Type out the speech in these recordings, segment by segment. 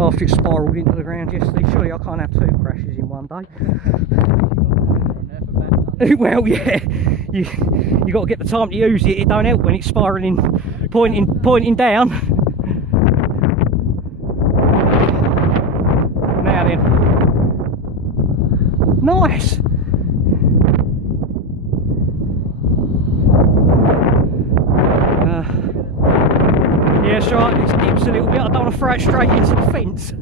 after it spiralled into the ground yesterday. Surely I can't have 2 crashes in one day. Well, yeah, you got to get the time to use it. It don't help when it's spiralling, pointing down. Now then, nice. Yeah, it's right. It dips a little bit. I don't want to throw it straight into the fence.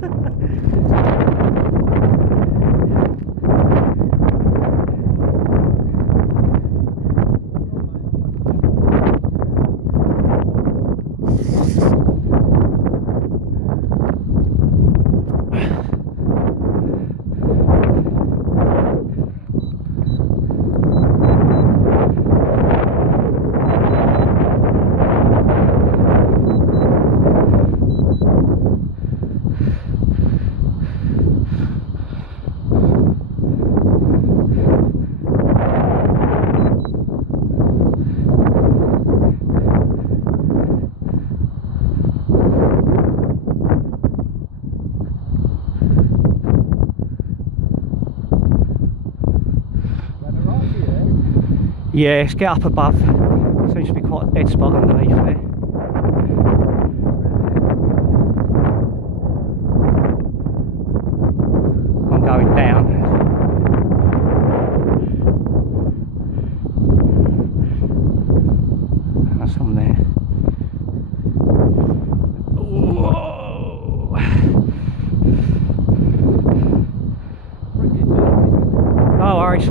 Yeah, let's get up above. Seems to be quite a dead spot underneath there. I'm going down. That's on there. Whoa! No worries.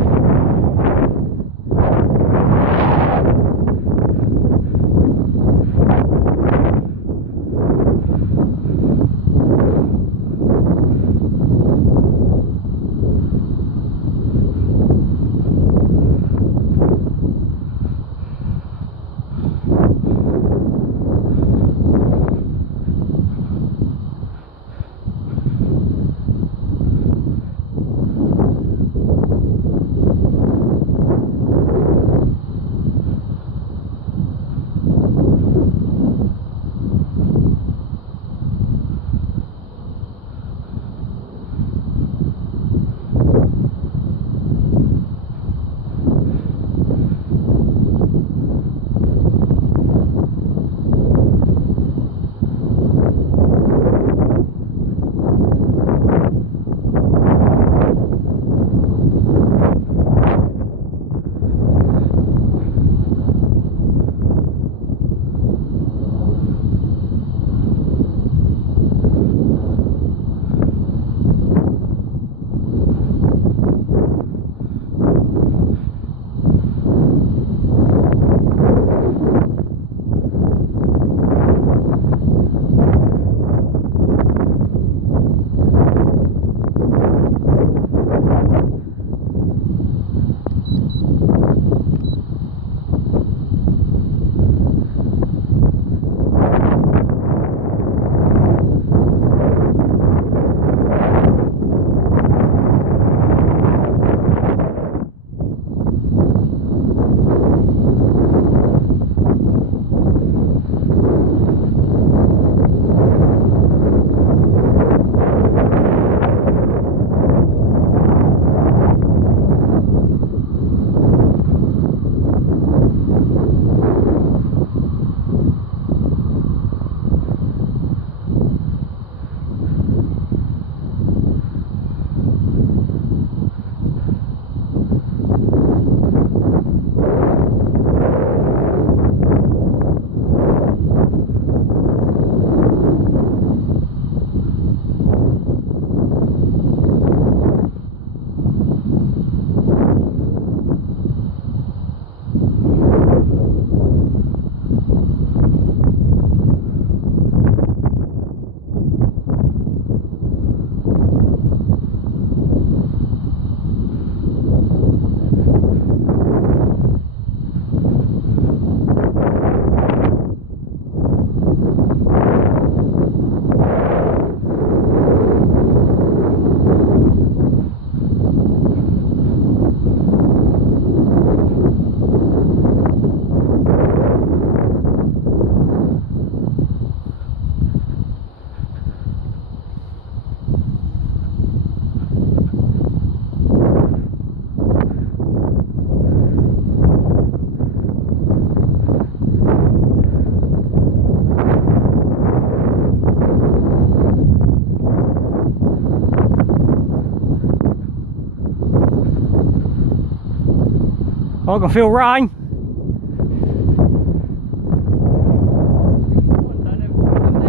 I can feel rain.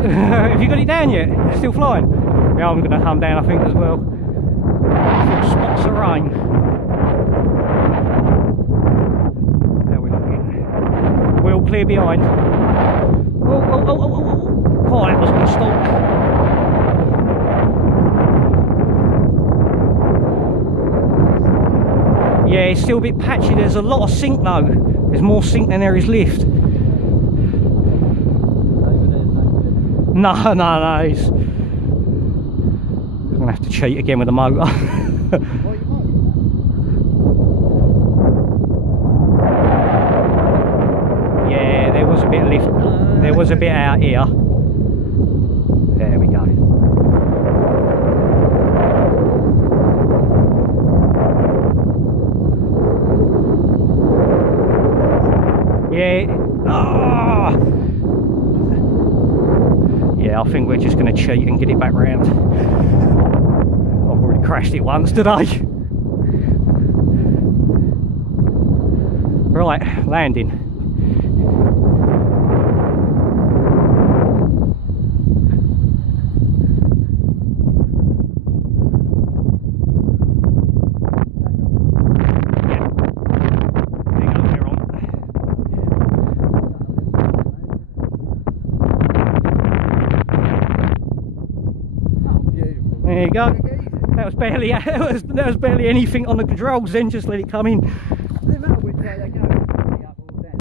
Have you got it down yet? It's still flying? Yeah, I'm going to come down I think as well. Spots of rain. How we looking? Wheel clear behind. Oh, that was going to stop. Yeah, it's still a bit patchy. There's a lot of sink though. There's more sink than there is lift. No. It's... I'm gonna have to cheat again with the motor. Yeah, there was a bit of lift. There was a bit out here. There we go. Yeah. Oh. Yeah, I think we're just going to cheat and get it back round. I've already crashed it once today. Right, landing. There you go. That was barely anything on the controls then, just let it come in. Doesn't matter which way they go.